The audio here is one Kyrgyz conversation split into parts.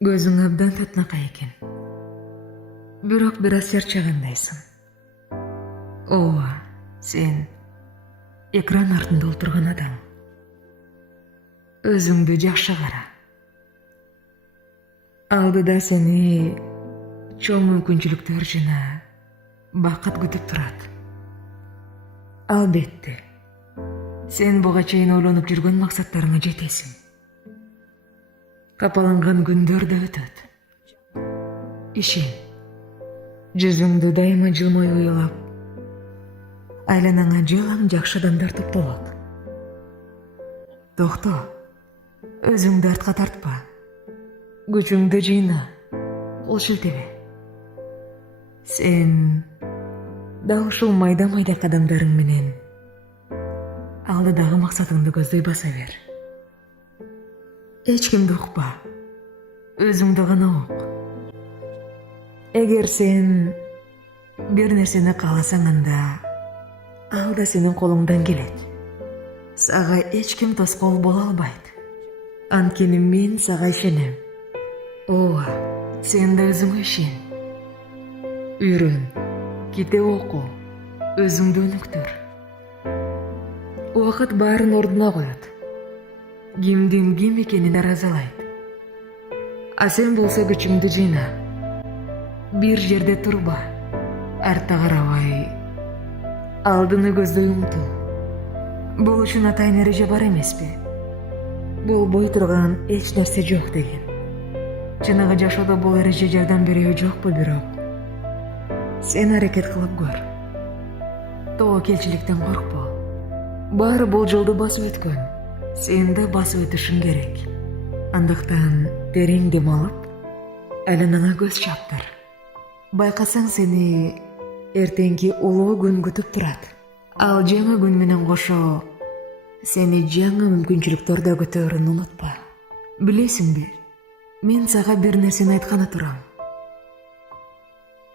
Көзүң абдан татынакай экен. Бирок бир аз чарчагандайсың. Ооба, сен экран артында отурган адам. Өзүңдү жакшы кара. Алдыда сени чоң мүмкүнчүлүктөр жана бакыт күтүп турат. Албетте, сен буга чейин ойлонуп жүргөн максаттарыңа жетесиң. Капаланган күндөр да өтөт. Ишен, жүзүңдү дайыма жылмаюу уялап, айланаңа жалаң жакшы адамдар топтолот. Токто, өзүңдү артка тартпа. Күчүңдү жыйна, кол шилтебе. Сен дал ушул майда кадамдарың менен алдыдагы максатыңды көздөй баса бер. Эч кимди укпа, өзүңдү гана ук. Эгер сен бир нерсени кааласаң, анда ал да сенин колуңдан келет. Сага эч ким тоскоол боло албайт. Анткени мен сага ишенем. Ооба, сен да өзүңө ишен. Үйрөн, китеп оку, өзүңдү өнүктүр. Убакыт баарын ордуна коет. Кимдин ким экенин аразалайт. А сен болсо күчүңдү жыйна. Бир жерде турба, артта карабай, алдыны көздөй умтул. Бул үчүн атайын эреже бар эмеспи? Болбой турган эч нерсе жок деген. Чыныгы жашоодо бул эреже жардам береби жокпу, бирок сен аракет кылып көр. Тобокелчиликтен коркпо. Баары бул жолду басып өткөн. Сен да басып өтүшүң керек. Андыктан терең дем алып, айланаңа көз чаптыр. Байкасаң, сени эртеңки улуу күн күтүп турат. Ал жаңы күн менен кошо сени жаңы мүмкүнчүлүктөр да күтөөрүн унутпа. Билесиңби, мен сага бир нерсени айтканы турам.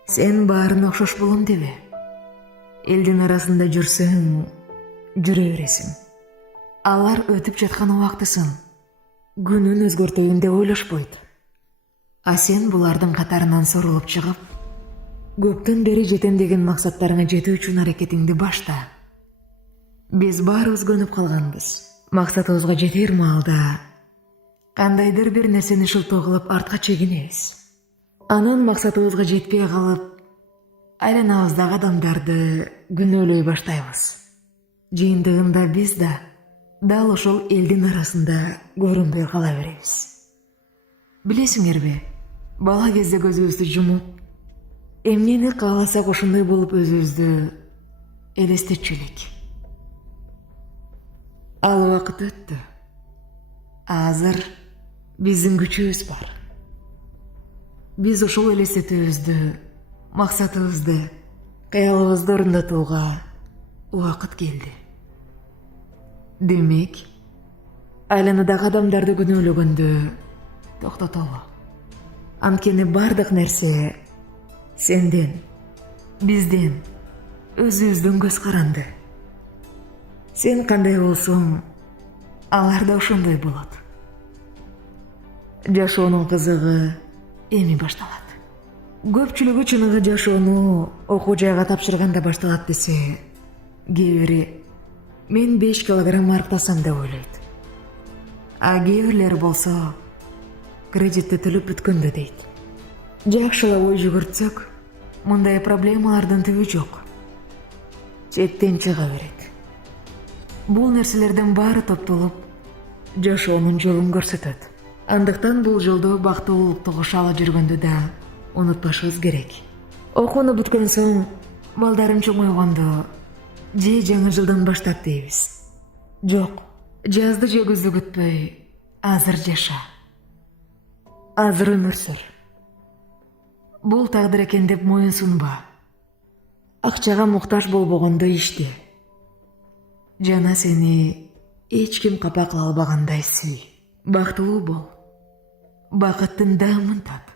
Сен баарына окшош болом дебе. Элдин арасында жүрсөң, жүрө бересиң. Алар өтүп жаткан убактысын күнүн өзгөртөйүн деп ойлошпойт. А сен булардын катарынан сорулуп чыгып, көптөн бери жетем деген максаттарыңа жетүү үчүн аракетиңди башта. Биз баарыбыз көнүп калганбыз. Максатыбызга жетер маалда кандайдыр бир нерсени шылтоо кылып артка чегинебиз. Анан максатыбызга жетпей калып, айланабыздагы адамдарды күнөөлөй баштайбыз. Жыйынтыгында биз да дал ошол элдин арасында көрүнбөй кала беребиз. Билесиңерби, бала кезде көзүбүздү жумуп, эмнени кааласак ошондой болуп өзүбүздү элестетчү элек. Ал убакыт өттү. Азыр биздин күчүбүз бар. Биз ошол элестетүүбүздү, максатыбызды, кыялыбызды орундотууга убакыт келди. Демек, айланадагы адамдарды күнөөлөгөндү токтотолу. Анткени бардык нерсе сенден, бизден, өзүбүздөн көз каранды. Сен кандай болсоң, алар да ошондой болот. Жашоонун кызыгы эми башталат. Көпчүлүгү чыныгы жашоону окуу жайга тапшырганда башталат десе, кээ бири мен 5 килограмм арыктасам деп ойлойт. А кээ бирлери болсо кредитти төлөп бүткөндө дейт. Жакшылап ой жүгүртсөк, мындай проблемалардын түбү жок. Четтен чыга берет. Бул нерселердин баары топтолуп, жашоонун жолун көрсөтөт. Андыктан бул жолдо бактылуулукту кошало жүргөндү да унутпашыбыз керек. Окууну бүткөн соң, балдарым чоңойгондо, же жаңы жылдан баштап дейбиз. Жок, жазды же күздү күтпөй, азыр жаша. Азыр өмүр сүр. Бул тагдыр экен деп моюн сунба. Акчага муктаж болбогондо иште. Жана сени эч ким капа кыла албагандай сүй. Бактылуу бол. Бакыттын даамын тап.